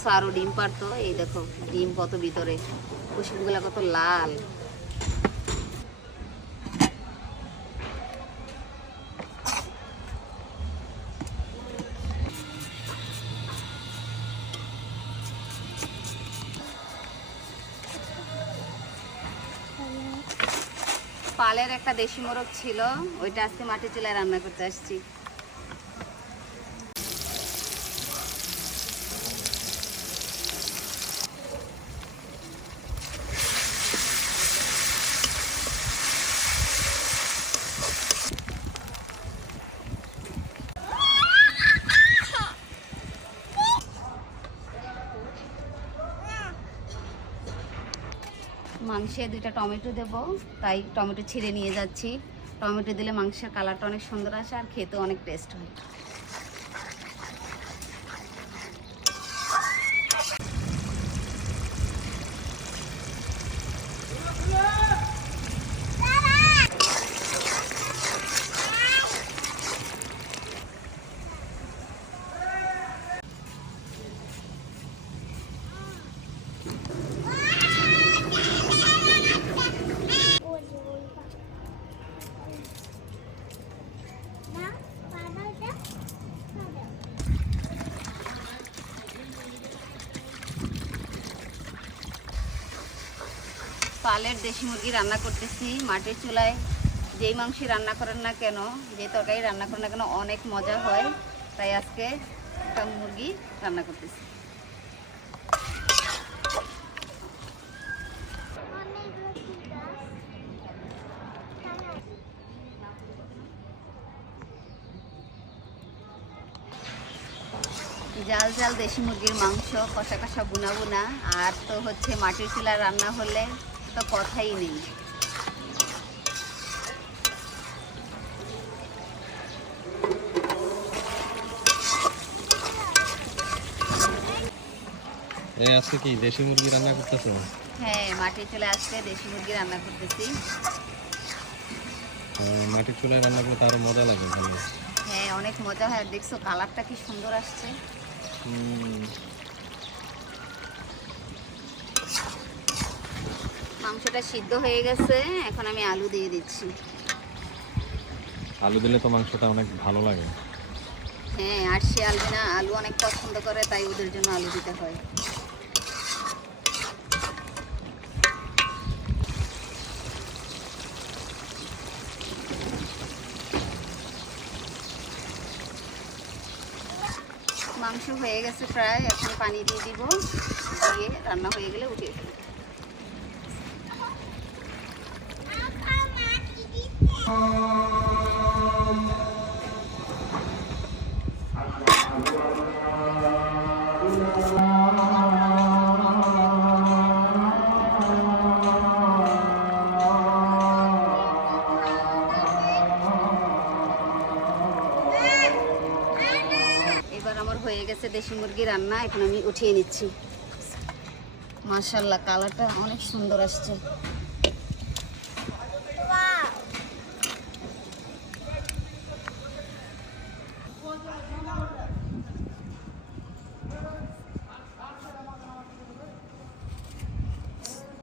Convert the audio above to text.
আসছো আরো ডিম পারতো। এই দেখো ডিম কত ভিতরে, কুসুমগুলা কত লাল। পালের একটা দেশি মোরগ ছিল, ওইটা আজকে মাটির চুলায় রান্না করতে আসছি। মাংসে 2টা টমেটো দেব, তাই টমেটো ছিঁড়ে নিয়ে যাচ্ছি। টমেটো দিলে মাংসের কালারটা অনেক সুন্দর আসে আর খেতে অনেক টেস্ট হয়। পালের দেশি মুরগি রান্না করতেছি মাটির চুলায়। যেই মাংস রান্না করেন না কেন, যে তরকারি রান্না করেন না কেন, অনেক মজা হয়। তাই আজকে একটা মুরগি রান্না করতেছি। জাল জাল দেশি মুরগির মাংস, কষা কষা বুনা বুনা, আর তো হচ্ছে মাটির চুলা রান্না হলে তো কথাই নেই। আজকে কি দেশি মুরগি রান্না করতেছো? হ্যাঁ, মাটির চুলায় আজকে দেশি মুরগি রান্না করতেছি। মাটির চুলায় রান্না করলে আরো মজা লাগে। ভালো, হ্যাঁ অনেক মজা হয়। দেখছো কালারটা কি সুন্দর আসছে। মাংসটা সিদ্ধ হয়ে গেছে, এখন আমি আলু দিয়ে দিচ্ছি। আলু দিলে তো মাংসটা অনেক ভালো লাগে। হ্যাঁ, আর শিয়ালরা আলু অনেক পছন্দ করে, তাই ওদের জন্য আলু দিতে হয়। মাংস হয়ে গেছে প্রায়, এখন পানি দিয়ে দিব, দিয়ে রান্না হয়ে গেলে উঠিয়ে ফেলব। এবার আমার হয়ে গেছে দেশি মুরগি রান্না, এখন আমি উঠিয়ে নিচ্ছি। মাশাআল্লাহ, কালারটা অনেক সুন্দর আসছে।